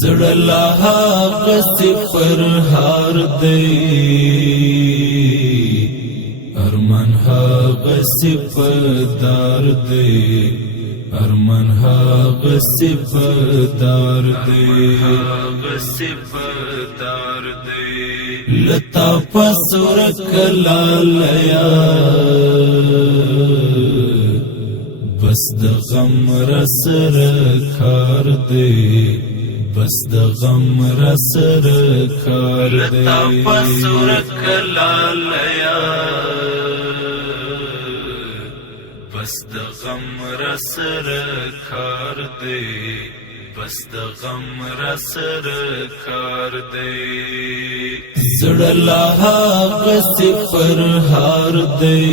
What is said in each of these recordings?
زړه لا هغه صفر هار دی ارمان هغه صفدار دی ارمان هغه صفدار دی لتا پسور کلالیا بس د غم رسر کار دی بس د غم رسر کار دی لتا پسور کلالیا بس د غم رسر کار دی بس د غم رسر کار دی زړه لا هغه صفر هار دی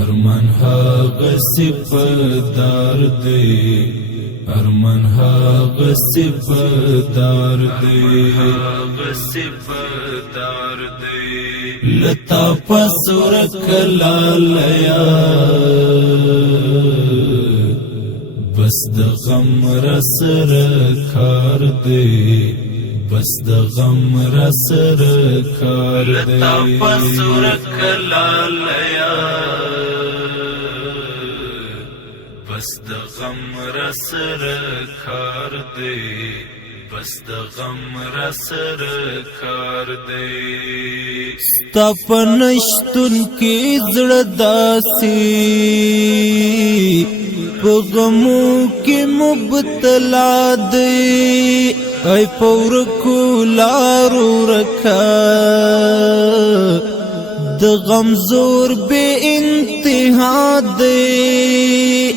ارمان هغه صفدار دی ارمان هغه صفدار دی لتا پسور کلالیا بس د غم رسر کار دی بس د غم رسر کار دی لتا پسور کلالیا بس د غم رسر کار دی بس د غم رسر کار دی ستا په نشتون کې زړه داسې په غمو کې مبتلا دی ای پورکو لارو رکا د غم زور بے انتہا دی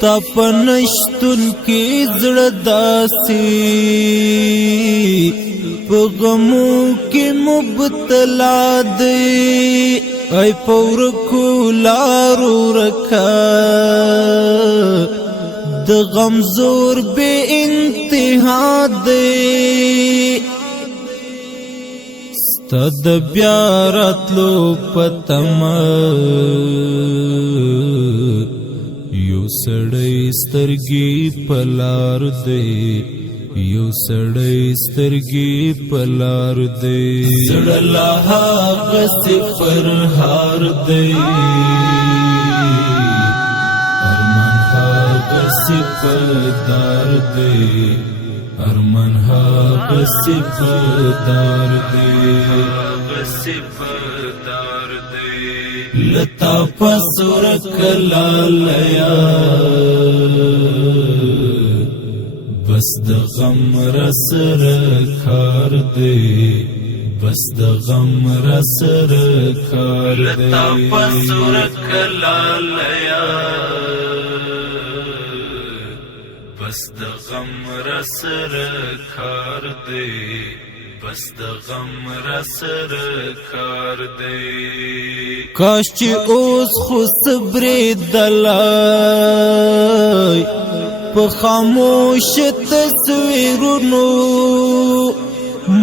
ستا په نشتون کې زړه داسې په غمو کې مبتلا دی ای پورکو لارو رکا د غم زور بے انتہا دی ستا د بیا راتلو پتما یو سړی سترګې پلار دی یو سړی سترګې پلار دی زړه لا هغه صفر هار دی ارمان هغه صفدار دی ارمان هغه صفدار دی لتا پسور کلالیا بس د غم رسر کار دی بس د غم رسر کار دی لتا پسور کلالیا بس د غم رسر کار دی بس د غم رسر کار دی کاش چې اوس خو صبر دلای په خاموش تصویرونو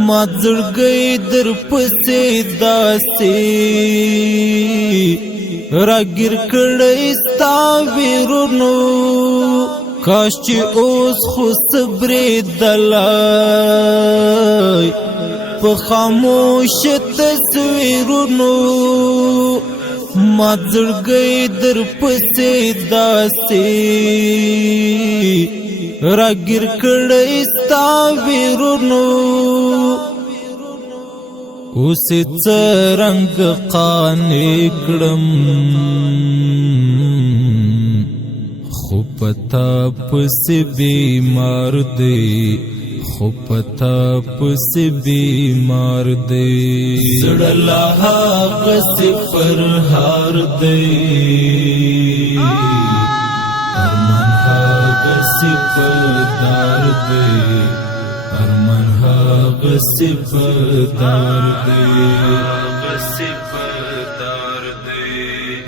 ما زړګی در پسې داسې راګیر کړی ستا ویرونو کاش چې اوس خو صبر دلای په خاموش تصویرونو ما زړګی در پسې داسې راګیر کړی ستا ویرونو اوس څه رنګ قانع کړم خو پتا پسې بیمار دی خو پتا پسې بیمار دی زړه لا هغه صفر هار دی ارمان هغه صفدار دی ارمان هغه صفدار دی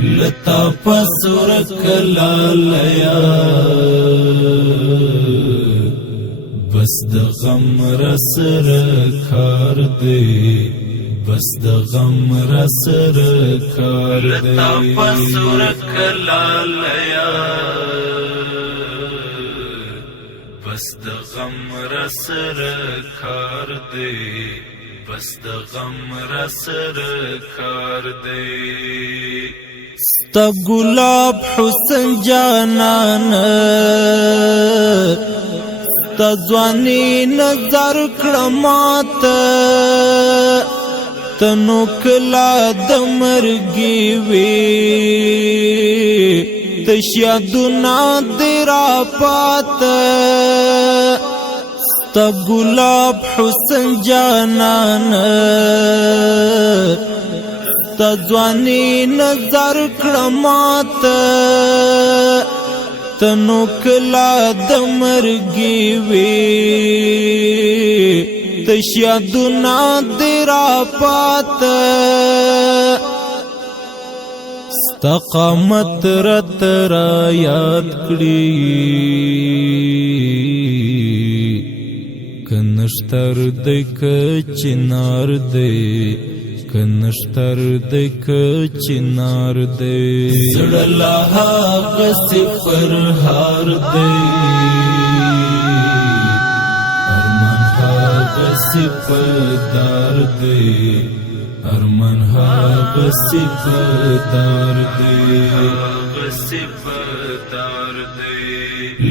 لتا پسور کلالیا بس د غم رسر کار دی بس د غم رسر کار دی لتا پسور کلالیا بس د غم را سره کار دی بس د غم را سره کار دی ستا گلاب حسن جانانا ستا ځواني نظر کړماته تنو کلا د مرګي وي تشیادنا دیرا پاته ستا گلاب حسن جانانا ستا ځواني نظر کړماته تنو کلا د مرګي وي تشیادنا دیرا پاته ستا قامت رت را یاد کړي کنشتر د چنار دی کنشتر د چنار دی زړه حق صفر هار دی ارمان حق صفر دار دی ارمان حق صفر دار دی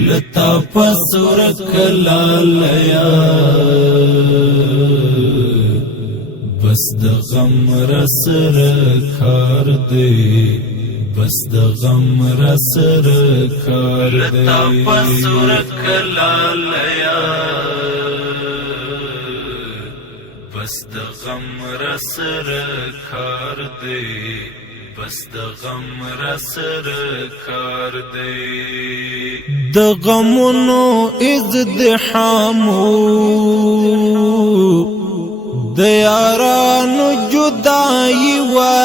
لتا پسور کلالیا بس د غم را سره کار دی بس د غم را سره کار دی لتا پسور کلالیا بس د غم را سره کار دی بس د غم را سره کار دی د غمونو ازدحامو د یارانو جدائی وا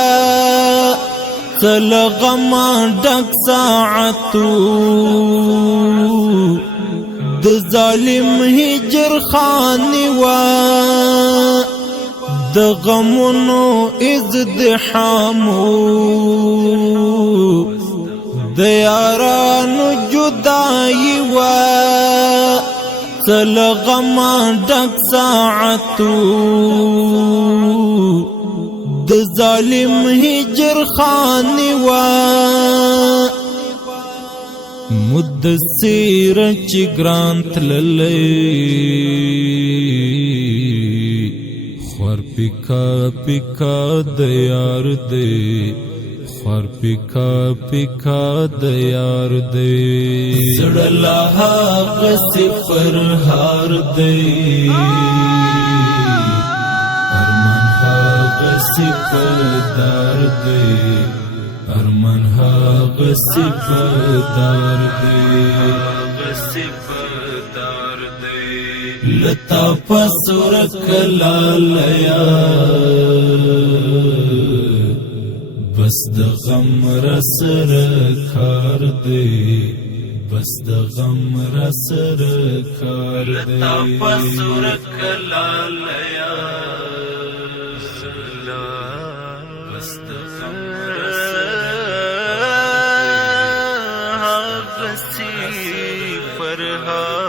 تل غما ډک ساعتو د ظالم هجر خانی وا د غمونو ازدحامو د یارانو جدائی وا تل غما ډک ساعتو د ظالم هجر خانی وا مدثر چې ګران تللی خور پکا پکا د یار دی خور پکا پکا د یار دی زړه لا حق صفر هار دی ارمان حق صفر دار دی ارمان حق صفر دار دی لتا پسور کلالیا بس د غم را سره کار دی بس د غم را سره کار دی لتا پسور کلالیا بس د غم را سره کار دی